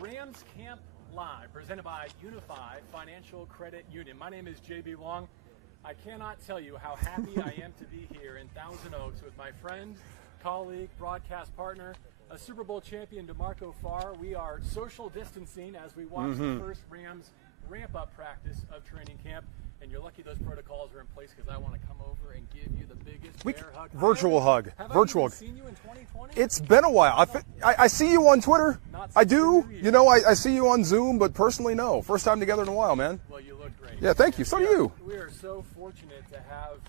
Rams Camp Live, presented by Unify Financial Credit Union. My name is JB Long. I cannot tell you how happy I am to be here in Thousand Oaks with my friend, colleague, broadcast partner, a Super Bowl champion, DeMarco Farr. We are social distancing as we watch the first Rams ramp-up practice of training camp. And you're lucky those protocols are in place because I want to come over and give you the biggest bear hug. Virtual hug. Virtual. Have I even seen you in 2020? It's been a while. I see you on Twitter. I do. You know, I see you on Zoom, but personally, no. First time together in a while, man. Well, you look great. Yeah, thank you. So do you. We are so fortunate to have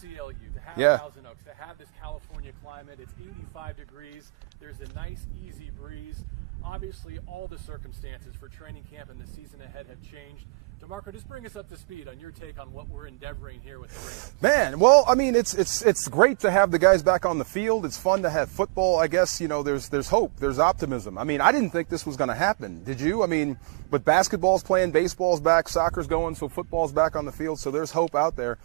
CLU, to have Thousand Oaks, to have this California climate. It's 85 degrees. There's a nice, easy breeze. Obviously, all the circumstances for training camp and the season ahead have changed. DeMarco, just bring us up to speed on your take on what we're endeavoring here with the Rams. Man, well, I mean, it's great to have the guys back on the field. It's fun to have football. I guess, you know, there's hope, there's optimism. I mean, I didn't think this was going to happen. Did you? I mean, but basketball's playing, baseball's back, soccer's going, so football's back on the field. So there's hope out there.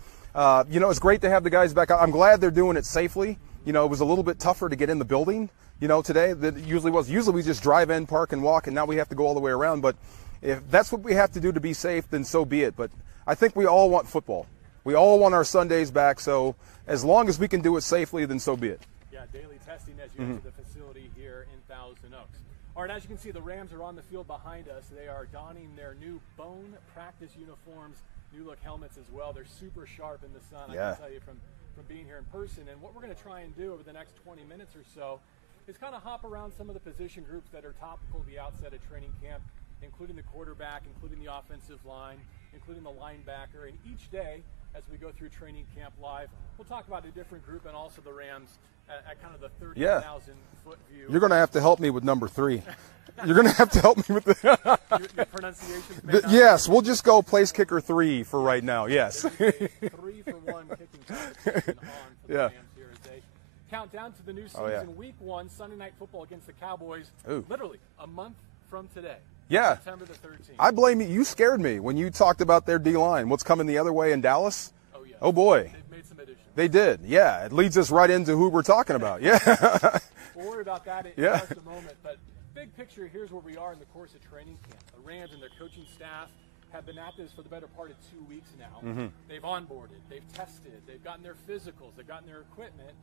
You know, it's great to have the guys back. I'm glad they're doing it safely. You know, it was a little bit tougher to get in the building, you know, today than it usually was. Usually we just drive in, park, and walk, and now we have to go all the way around. But if that's what we have to do to be safe, then so be it. But I think we all want football. We all want our Sundays back. So as long as we can do it safely, then so be it. Yeah, daily testing as you enter the facility here in Thousand Oaks. All right, as you can see, the Rams are on the field behind us. They are donning their new bone practice uniforms, new look helmets as well. They're super sharp in the sun, I can tell you, from being here in person. And what we're going to try and do over the next 20 minutes or so is kind of hop around some of the position groups that are topical at the outset of training camp, including the quarterback, including the offensive line, including the linebacker. And each day, as we go through training camp live, we'll talk about a different group and also the Rams at kind of the 30,000-foot view. You're going to have to help me with number 3. You're going to have to help me with the your pronunciations. Yes, we'll just go place kicker 3 for right now. Yes. 3-for-1 kicking competition on for the Rams here as they count down to the new season. Week 1, Sunday Night Football against the Cowboys. Literally a month from today. Yeah. September the 13th. I blame you. You scared me when you talked about their D-line. What's coming the other way in Dallas? Oh, yeah. Oh, boy. They've made some additions. They did. Yeah. It leads us right into who we're talking about. Yeah. We'll worry about that in just a moment. But big picture, here's where we are in the course of training camp. The Rams and their coaching staff have been at this for the better part of 2 weeks now. They've onboarded. They've tested. They've gotten their physicals. They've gotten their equipment.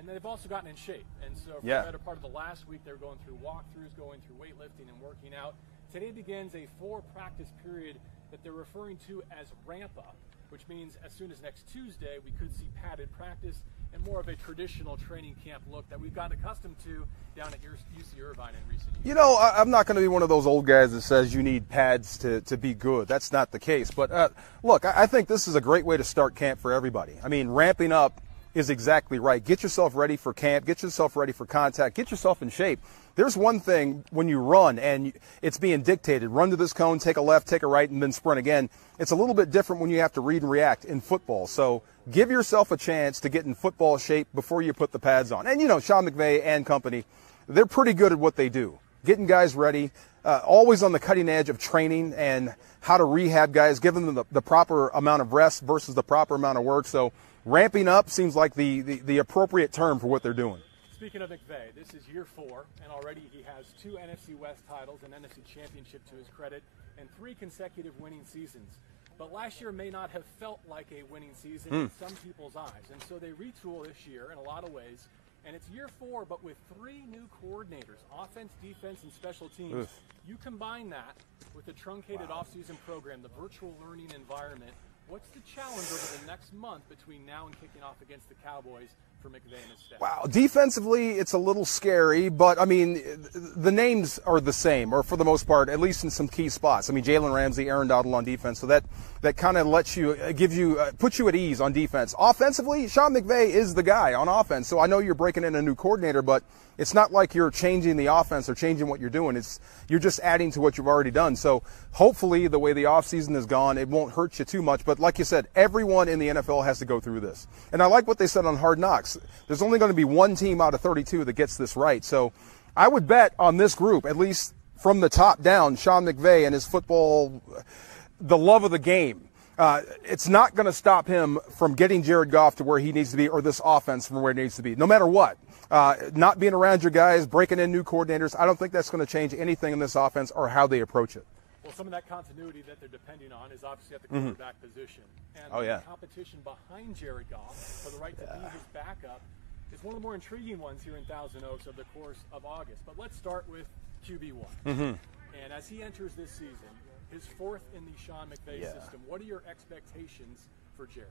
And they've also gotten in shape. And so for the better part of the last week, they were going through walkthroughs, going through weightlifting and working out. Today begins a 4-practice period that they're referring to as ramp-up, which means as soon as next Tuesday, we could see padded practice and more of a traditional training camp look that we've gotten accustomed to down at UC Irvine in recent years. You know, I'm not going to be one of those old guys that says you need pads to be good. That's not the case. But look, I think this is a great way to start camp for everybody. I mean, ramping up is exactly right. Get yourself ready for camp. Get yourself ready for contact. Get yourself in shape. There's one thing when you run and it's being dictated. Run to this cone, take a left, take a right, and then sprint again. It's a little bit different when you have to read and react in football. So give yourself a chance to get in football shape before you put the pads on. And, you know, Sean McVay and company, they're pretty good at what they do. Getting guys ready, always on the cutting edge of training and how to rehab guys, giving them the proper amount of rest versus the proper amount of work. So ramping up seems like the appropriate term for what they're doing. Speaking of McVay, this is year 4, and already he has 2 NFC West titles, an NFC championship to his credit, and 3 consecutive winning seasons. But last year may not have felt like a winning season in some people's eyes, and so they retool this year in a lot of ways. And it's year 4, but with 3 new coordinators, offense, defense, and special teams. You combine that with the truncated offseason program, the virtual learning environment. What's the challenge over the next month between now and kicking off against the Cowboys for McVay and his staff? Wow. Defensively, it's a little scary, but, I mean, the names are the same, or for the most part, at least in some key spots. I mean, Jalen Ramsey, Aaron Donald on defense, so that kind of lets you, puts you at ease on defense. Offensively, Sean McVay is the guy on offense, so I know you're breaking in a new coordinator, but it's not like you're changing the offense or changing what you're doing. You're just adding to what you've already done. So hopefully the way the offseason has gone, it won't hurt you too much. But like you said, everyone in the NFL has to go through this. And I like what they said on Hard Knocks. There's only going to be one team out of 32 that gets this right. So I would bet on this group, at least from the top down, Sean McVay and his football, the love of the game. It's not going to stop him from getting Jared Goff to where he needs to be or this offense from where it needs to be, no matter what. not being around your guys, breaking in new coordinators, I don't think that's going to change anything in this offense or how they approach it. Well, some of that continuity that they're depending on is obviously at the quarterback position. And the competition behind Jared Goff for the right to be his backup is one of the more intriguing ones here in Thousand Oaks over the course of August. But let's start with QB1. And as he enters this season, his fourth in the Sean McVay system, what are your expectations for Jared?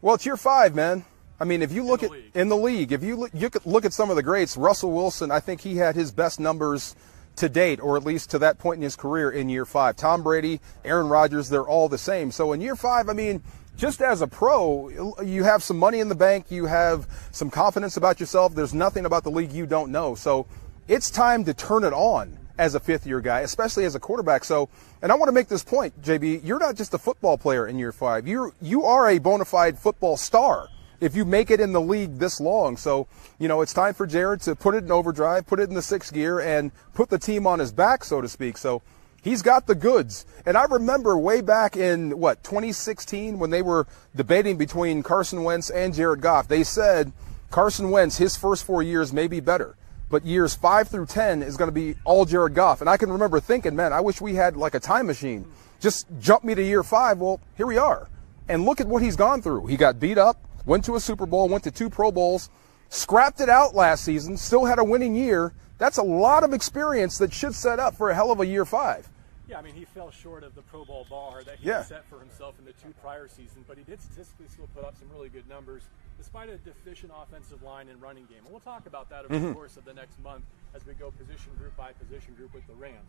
Well, it's year 5, man. I mean, if you look at in the league, if you look at some of the greats, Russell Wilson, I think he had his best numbers to date, or at least to that point in his career in year 5. Tom Brady, Aaron Rodgers, they're all the same. So in year 5, I mean, just as a pro, you have some money in the bank, you have some confidence about yourself. There's nothing about the league you don't know. So it's time to turn it on as a fifth-year guy, especially as a quarterback. So, and I want to make this point, JB, you're not just a football player in year 5. You are a bona fide football star if you make it in the league this long. So, you know, it's time for Jared to put it in overdrive, put it in the 6th gear, and put the team on his back, so to speak. So he's got the goods. And I remember way back in, 2016 when they were debating between Carson Wentz and Jared Goff, they said Carson Wentz, his first 4 years may be better, but years 5 through 10 is going to be all Jared Goff. And I can remember thinking, man, I wish we had like a time machine. Just jump me to year 5. Well, here we are. And look at what he's gone through. He got beat up, went to a Super Bowl, went to 2 Pro Bowls, scrapped it out last season, still had a winning year. That's a lot of experience that should set up for a hell of a year 5. Yeah, I mean, he fell short of the Pro Bowl bar that he set for himself in the 2 prior seasons, but he did statistically still put up some really good numbers despite a deficient offensive line and running game. And we'll talk about that over the course of the next month as we go position group by position group with the Rams.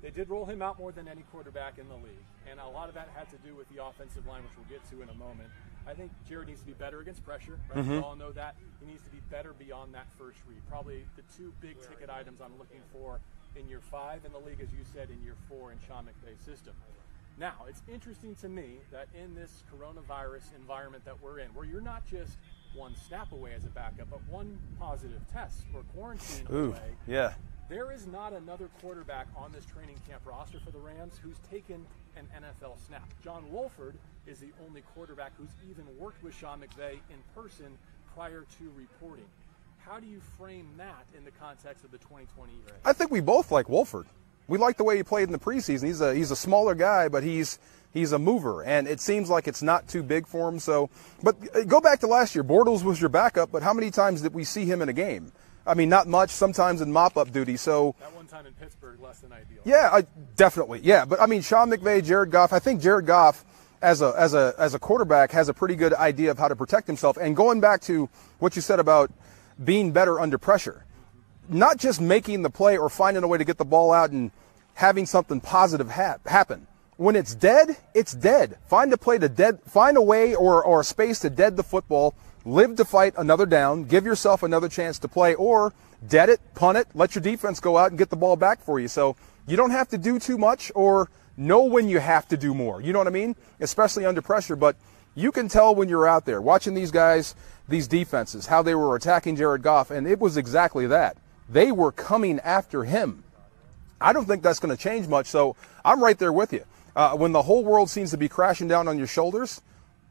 They did roll him out more than any quarterback in the league, and a lot of that had to do with the offensive line, which we'll get to in a moment. I think Jared needs to be better against pressure. Right? We all know that. He needs to be better beyond that first read. Probably the 2 big-ticket items I'm looking for in year 5 in the league, as you said, in year 4 in Sean McVay's system. Now, it's interesting to me that in this coronavirus environment that we're in, where you're not just one snap away as a backup, but one positive test or quarantine away, there is not another quarterback on this training camp roster for the Rams who's taken an NFL snap. John Wolford is the only quarterback who's even worked with Sean McVay in person prior to reporting. How do you frame that in the context of the 2020 year? I think we both like Wolford. We like the way he played in the preseason. He's a smaller guy, but he's a mover, and it seems like it's not too big for him. So, but go back to last year. Bortles was your backup, but how many times did we see him in a game? I mean, not much. Sometimes in mop-up duty. So that one time in Pittsburgh, less than ideal. Yeah, definitely. Yeah, but I mean, Sean McVay, Jared Goff. I think Jared Goff, as a quarterback, has a pretty good idea of how to protect himself. And going back to what you said about being better under pressure, not just making the play or finding a way to get the ball out and having something positive happen. When it's dead, it's dead. Find a way or a space to dead the football, live to fight another down, give yourself another chance to play, or dead it, punt it, let your defense go out and get the ball back for you. So you don't have to do too much or know when you have to do more. You know what I mean? Especially under pressure. But you can tell when you're out there watching these guys, these defenses, how they were attacking Jared Goff, and it was exactly that. They were coming after him. I don't think that's going to change much, so I'm right there with you. When the whole world seems to be crashing down on your shoulders,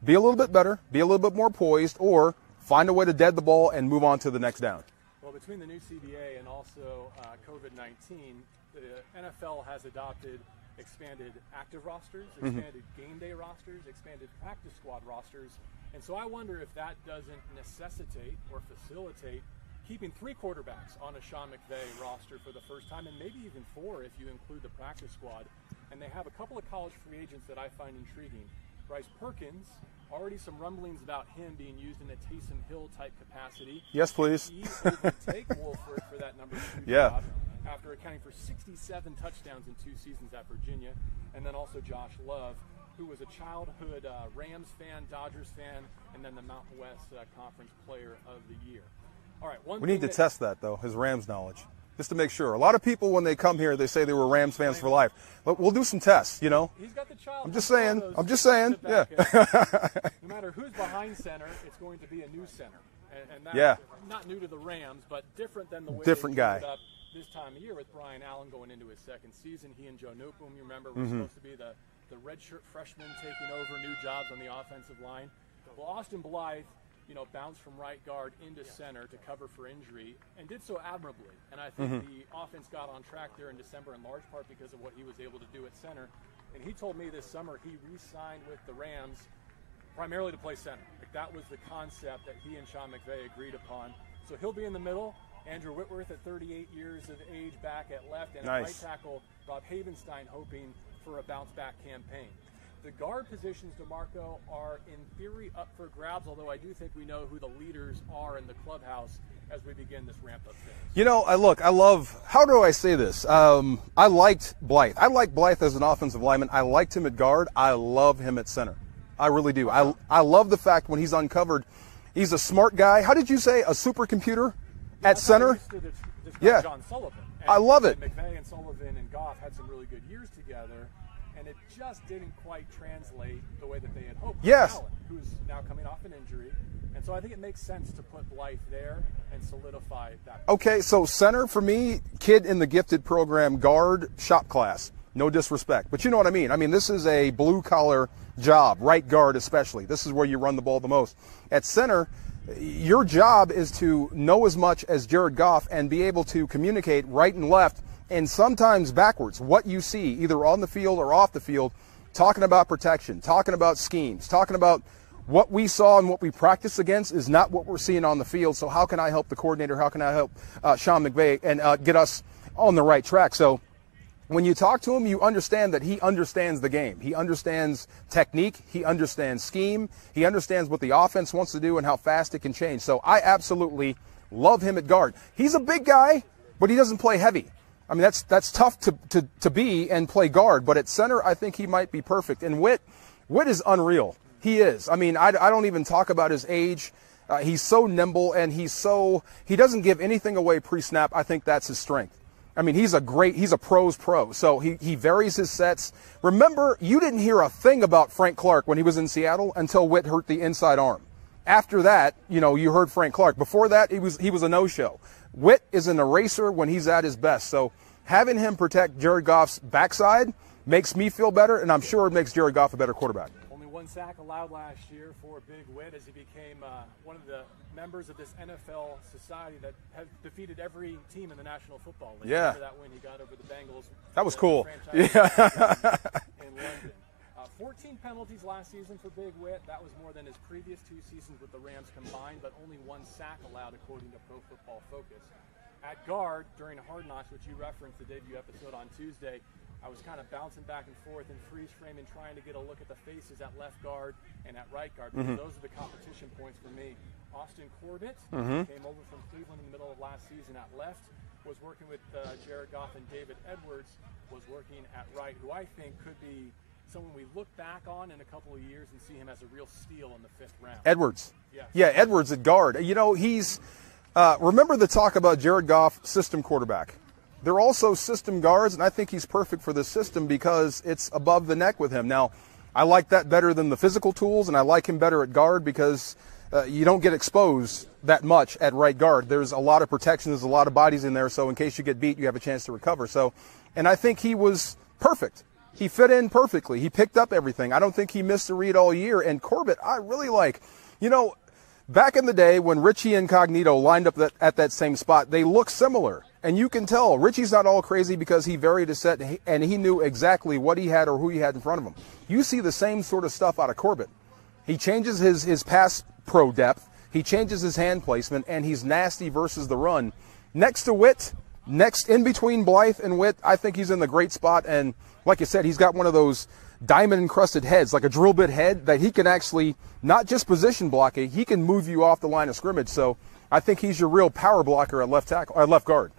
be a little bit better, be a little bit more poised, or find a way to dead the ball and move on to the next down. Well, between the new CBA and also COVID-19, the NFL has adopted expanded active rosters, expanded game day rosters, expanded practice squad rosters. And so I wonder if that doesn't necessitate or facilitate keeping 3 quarterbacks on a Sean McVay roster for the first time, and maybe even 4 if you include the practice squad. And they have a couple of college free agents that I find intriguing. Bryce Perkins, already some rumblings about him being used in a Taysom Hill type capacity. Yes, please. He would take Wolford for that number 2 job after accounting for 67 touchdowns in 2 seasons at Virginia. And then also Josh Love, who was a childhood Rams fan, Dodgers fan, and then the Mountain West Conference Player of the Year. All right, we need to test that, though, his Rams knowledge, just to make sure. A lot of people, when they come here, they say they were Rams fans for life. But we'll do some tests, you know. He's got the child. I'm just saying. Yeah. No matter who's behind center, it's going to be a new center. And that's not new to the Rams, but different than the way different guy. Up this time of year with Brian Allen going into his 2nd season. He and Joe Newcomb, you remember, were supposed to be the redshirt freshmen taking over new jobs on the offensive line. Well, Austin Blythe, bounced from right guard into center to cover for injury, and did so admirably. And I think the offense got on track there in December in large part because of what he was able to do at center. And he told me this summer he re-signed with the Rams primarily to play center. Like, that was the concept that he and Sean McVay agreed upon. So he'll be in the middle. Andrew Whitworth at 38 years of age back at left, and at right tackle, Rob Havenstein hoping for a bounce-back campaign. The guard positions, DeMarco, are in theory up for grabs, although I do think we know who the leaders are in the clubhouse as we begin this ramp-up phase. I love, how do I say this? I liked Blythe. I like Blythe as an offensive lineman. I liked him at guard. I love him at center. I really do. I love the fact when he's uncovered, he's a smart guy. How did you say, a supercomputer at center? Yeah. John Sullivan. I love it. McVay and Sullivan and Goff had some really good years together, and it just didn't quite translate the way that they had hoped. Yes. Allen, who's now coming off an injury, and so I think it makes sense to put Blythe there and solidify that. Okay, so center for me, kid in the gifted program, guard, shop class. No disrespect, but you know what I mean. I mean, this is a blue-collar job, right guard especially. This is where you run the ball the most. At center, your job is to know as much as Jared Goff and be able to communicate right and left, and sometimes backwards, what you see, either on the field or off the field, talking about protection, talking about schemes, talking about what we saw and what we practice against is not what we're seeing on the field. So how can I help the coordinator? How can I help Sean McVay and get us on the right track? So when you talk to him, you understand that he understands the game. He understands technique. He understands scheme. He understands what the offense wants to do and how fast it can change. So I absolutely love him at guard. He's a big guy, but he doesn't play heavy. I mean, that's tough to be and play guard. But at center, I think he might be perfect. And Witt is unreal. He is. I mean, I don't even talk about his age. He's so nimble, and he doesn't give anything away pre-snap. I think that's his strength. I mean, he's a pro's pro. So he varies his sets. Remember, you didn't hear a thing about Frank Clark when he was in Seattle until Witt hurt the inside arm. After that, you heard Frank Clark. Before that, he was a no-show. Witt is an eraser when he's at his best. So having him protect Jared Goff's backside makes me feel better, and I'm sure it makes Jared Goff a better quarterback. Only one sack allowed last year for Big Witt as he became one of the members of this NFL society that has defeated every team in the National Football League. Yeah. After that win, he got over the Bengals. That was cool. Yeah. In London. 14 penalties last season for Big Witt. That was more than his previous 2 seasons with the Rams combined, but only 1 sack allowed according to Pro Football Focus. At guard, during Hard Knocks, which you referenced the debut episode on Tuesday, I was kind of bouncing back and forth in freeze frame and trying to get a look at the faces at left guard and at right guard, because those are the competition points for me. Austin Corbett came over from Cleveland in the middle of last season at left, was working with Jared Goff, and David Edwards was working at right, who I think could be someone we look back on in a couple of years and see him as a real steal in the 5th round. Edwards. Yes. Yeah, Edwards at guard. He's remember the talk about Jared Goff, system quarterback. They're also system guards, and I think he's perfect for this system because it's above the neck with him. Now, I like that better than the physical tools, and I like him better at guard because you don't get exposed that much at right guard. There's a lot of protection. There's a lot of bodies in there, so in case you get beat, you have a chance to recover. So, and I think he was perfect. He fit in perfectly. He picked up everything. I don't think he missed a read all year. And Corbett, I really like. Back in the day when Richie Incognito lined up at that same spot, they look similar. And you can tell Richie's not all crazy because he varied his set and he knew exactly what he had or who he had in front of him. You see the same sort of stuff out of Corbett. He changes his pass pro depth. He changes his hand placement, and he's nasty versus the run. Next to Witt, next in between Blythe and Witt, I think he's in the great spot. And like you said, he's got one of those diamond-encrusted heads, like a drill bit head, that he can actually not just position block it, he can move you off the line of scrimmage. So I think he's your real power blocker at left tackle or left guard.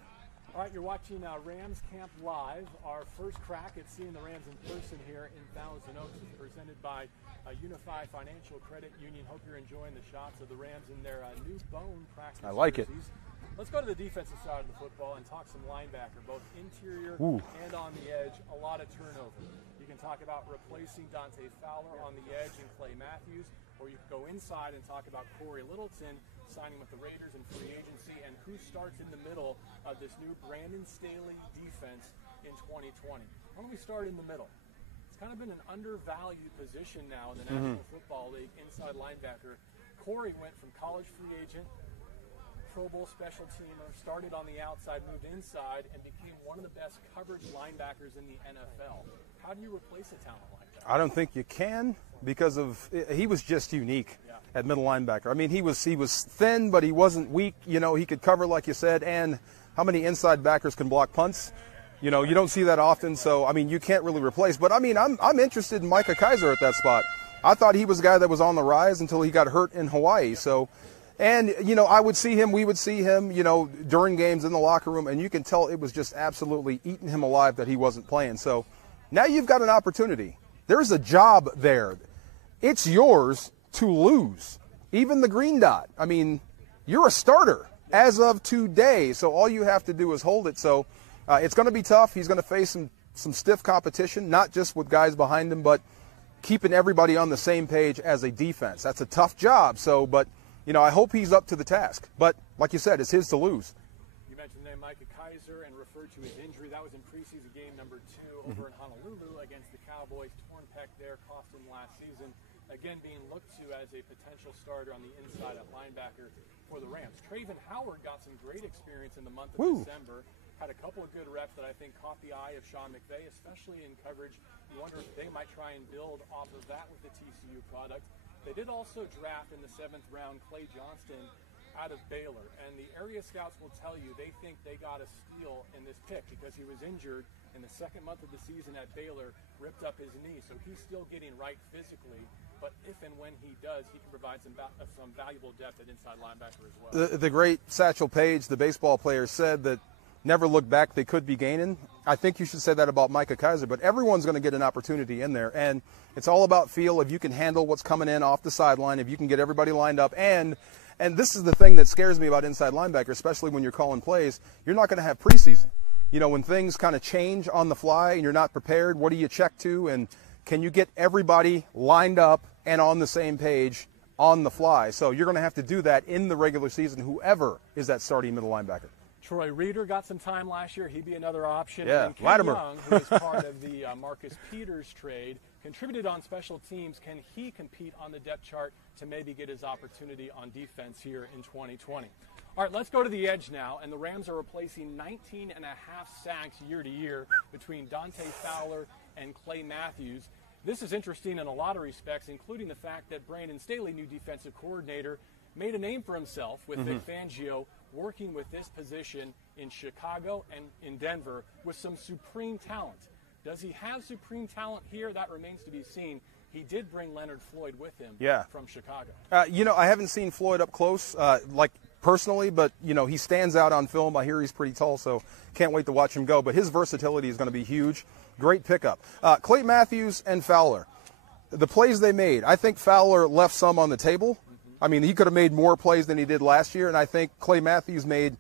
All right, you're watching Rams Camp Live. Our first crack at seeing the Rams in person here in Thousand Oaks is presented by Unified Financial Credit Union. Hope you're enjoying the shots of the Rams in their new bone practice I like jerseys. it. Let's go to the defensive side of the football and talk some linebacker, both interior and on the edge. A lot of turnover. You can talk about replacing Dante Fowler on the edge and Clay Matthews, or you can go inside and talk about Corey Littleton signing with the Raiders in free agency, and who starts in the middle of this new Brandon Staley defense in 2020. Why don't we start in the middle? It's kind of been an undervalued position now in the National Football League, inside linebacker. Corey went from college free agent, Pro Bowl special teamer, started on the outside, moved inside, and became one of the best coverage linebackers in the NFL. How do you replace a talent like that? I don't think you can, because he was just unique at middle linebacker. I mean, he was thin, but he wasn't weak. You know, he could cover, like you said, and how many inside backers can block punts? You know, you don't see that often, so, I mean, you can't really replace. But, I mean, I'm interested in Micah Kiser at that spot. I thought he was a guy that was on the rise until he got hurt in Hawaii, so... And, you know, we would see him, you know, during games in the locker room, and you can tell it was just absolutely eating him alive that he wasn't playing. So now you've got an opportunity. There's a job there. It's yours to lose. Even the green dot. I mean, you're a starter as of today, so all you have to do is hold it. So it's going to be tough. He's going to face some stiff competition, not just with guys behind him, but keeping everybody on the same page as a defense. That's a tough job. So, but... You know, I hope he's up to the task. But, like you said, it's his to lose. You mentioned the name Micah Kiser and referred to his injury. That was in preseason game number 2 over in Honolulu against the Cowboys. Torn pec there, cost him last season. Again, being looked to as a potential starter on the inside at linebacker for the Rams. Travon Howard got some great experience in the month of December. Had a couple of good reps that I think caught the eye of Sean McVay, especially in coverage. You wonder if they might try and build off of that with the TCU product. They did also draft in the 7th round Clay Johnston out of Baylor, and the area scouts will tell you they think they got a steal in this pick because he was injured in the 2nd month of the season at Baylor, ripped up his knee, so he's still getting right physically, but if and when he does, he can provide some valuable depth at inside linebacker as well. The great Satchel Paige, the baseball player, said that never look back, they could be gaining. I think you should say that about Micah Kiser, but everyone's going to get an opportunity in there, and it's all about feel. If you can handle what's coming in off the sideline, if you can get everybody lined up, and this is the thing that scares me about inside linebacker, especially when you're calling plays, you're not going to have preseason. You know, when things kind of change on the fly and you're not prepared, what do you check to, and can you get everybody lined up and on the same page on the fly? So you're going to have to do that in the regular season, whoever is that starting middle linebacker. Troy Reeder got some time last year. He'd be another option. Yeah, and Ken Young, who is part of the Marcus Peters trade, contributed on special teams. Can he compete on the depth chart to maybe get his opportunity on defense here in 2020? All right, let's go to the edge now. And the Rams are replacing 19.5 sacks year to year between Dante Fowler and Clay Matthews. This is interesting in a lot of respects, including the fact that Brandon Staley, new defensive coordinator, made a name for himself with Vic Fangio, working with this position in Chicago and in Denver with some supreme talent. Does he have supreme talent here? That remains to be seen. He did bring Leonard Floyd with him from Chicago. You know, I haven't seen Floyd up close, like personally, but, you know, he stands out on film. I hear he's pretty tall, so can't wait to watch him go. But his versatility is going to be huge. Great pickup. Clay Matthews and Fowler, the plays they made, I think Fowler left some on the table. I mean, he could have made more plays than he did last year, and I think Clay Matthews made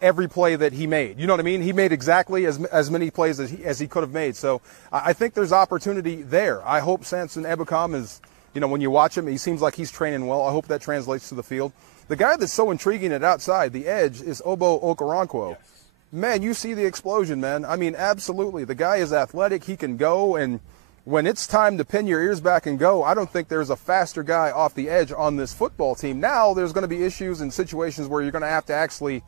every play that he made. You know what I mean? He made exactly as many plays as he could have made. So I think there's opportunity there. I hope Samson Ebukam is, you know, when you watch him, he seems like he's training well. I hope that translates to the field. The guy that's so intriguing at outside, the edge, is Obo Okoronkwo. Yes. Man, you see the explosion, man. I mean, absolutely. The guy is athletic. He can go, and when it's time to pin your ears back and go, I don't think there's a faster guy off the edge on this football team. Now there's going to be issues and situations where you're going to have to actually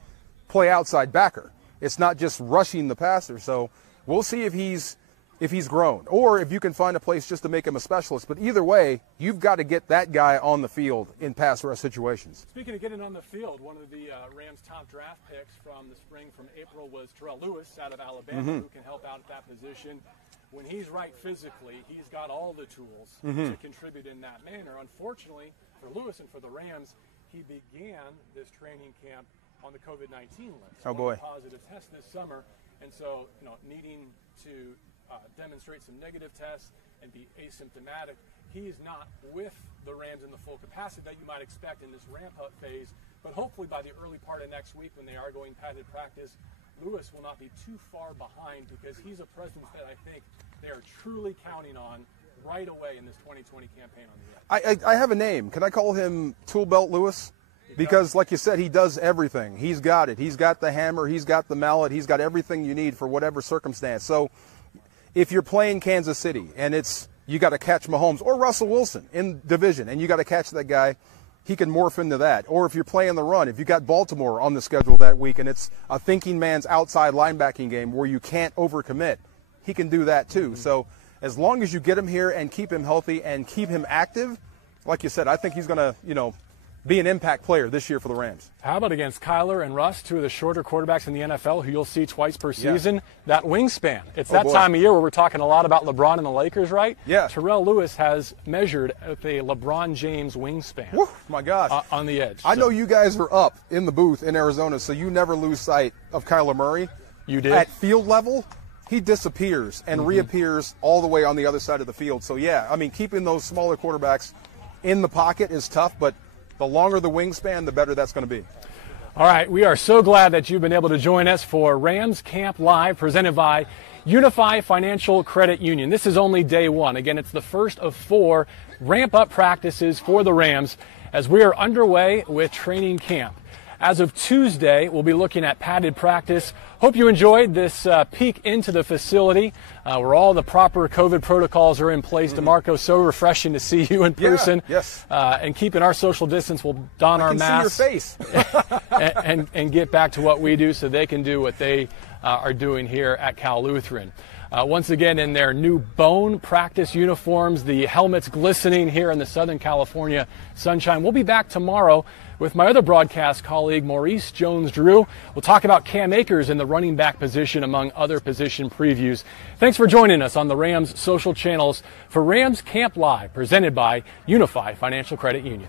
play outside backer. It's not just rushing the passer. So we'll see if he's grown, or if you can find a place just to make him a specialist. But either way, you've got to get that guy on the field in pass rush situations. Speaking of getting on the field, one of the Rams' top draft picks from the spring from April was Terrell Lewis out of Alabama, who can help out at that position. When he's right physically, he's got all the tools to contribute in that manner. Unfortunately for Lewis and for the Rams, he began this training camp on the COVID-19 list. Oh, boy. Positive test this summer. And so, you know, needing to demonstrate some negative tests and be asymptomatic, he is not with the Rams in the full capacity that you might expect in this ramp-up phase. But hopefully by the early part of next week, when they are going padded practice, Lewis will not be too far behind, because he's a presence that I think they are truly counting on right away in this 2020 campaign on the edge. I have a name. Can I call him Tool Belt Lewis? Because, like you said, he does everything. He's got it. He's got the hammer. He's got the mallet. He's got everything you need for whatever circumstance. So if you're playing Kansas City and you got to catch Mahomes or Russell Wilson in division, and you got to catch that guy, he can morph into that. Or if you're playing the run, if you got Baltimore on the schedule that week and it's a thinking man's outside linebacking game where you can't overcommit, he can do that too. So as long as you get him here and keep him healthy and keep him active, like you said, I think he's going to, be an impact player this year for the Rams. How about against Kyler and Russ, two of the shorter quarterbacks in the NFL who you'll see twice per season? That wingspan. It's that time of year where we're talking a lot about LeBron and the Lakers, right? Yeah. Terrell Lewis has measured with a LeBron James wingspan. Woo, my gosh. On the edge. I know you guys are up in the booth in Arizona, so you never lose sight of Kyler Murray. You did? At field level, he disappears and reappears all the way on the other side of the field. So, yeah, I mean, keeping those smaller quarterbacks in the pocket is tough, but the longer the wingspan, the better that's going to be. All right, we are so glad that you've been able to join us for Rams Camp Live, presented by Unify Financial Credit Union. This is only day one. Again, it's the first of 4 ramp-up practices for the Rams as we are underway with training camp. As of Tuesday, we'll be looking at padded practice. Hope you enjoyed this peek into the facility where all the proper COVID protocols are in place. DeMarco, so refreshing to see you in person. Yes. And keeping our social distance, we'll don our masks. See your face. and get back to what we do so they can do what they are doing here at Cal Lutheran. Once again, in their new bone practice uniforms, the helmets glistening here in the Southern California sunshine. We'll be back tomorrow with my other broadcast colleague, Maurice Jones-Drew. We'll talk about Cam Akers in the running back position, among other position previews. Thanks for joining us on the Rams social channels for Rams Camp Live, presented by Unify Financial Credit Union.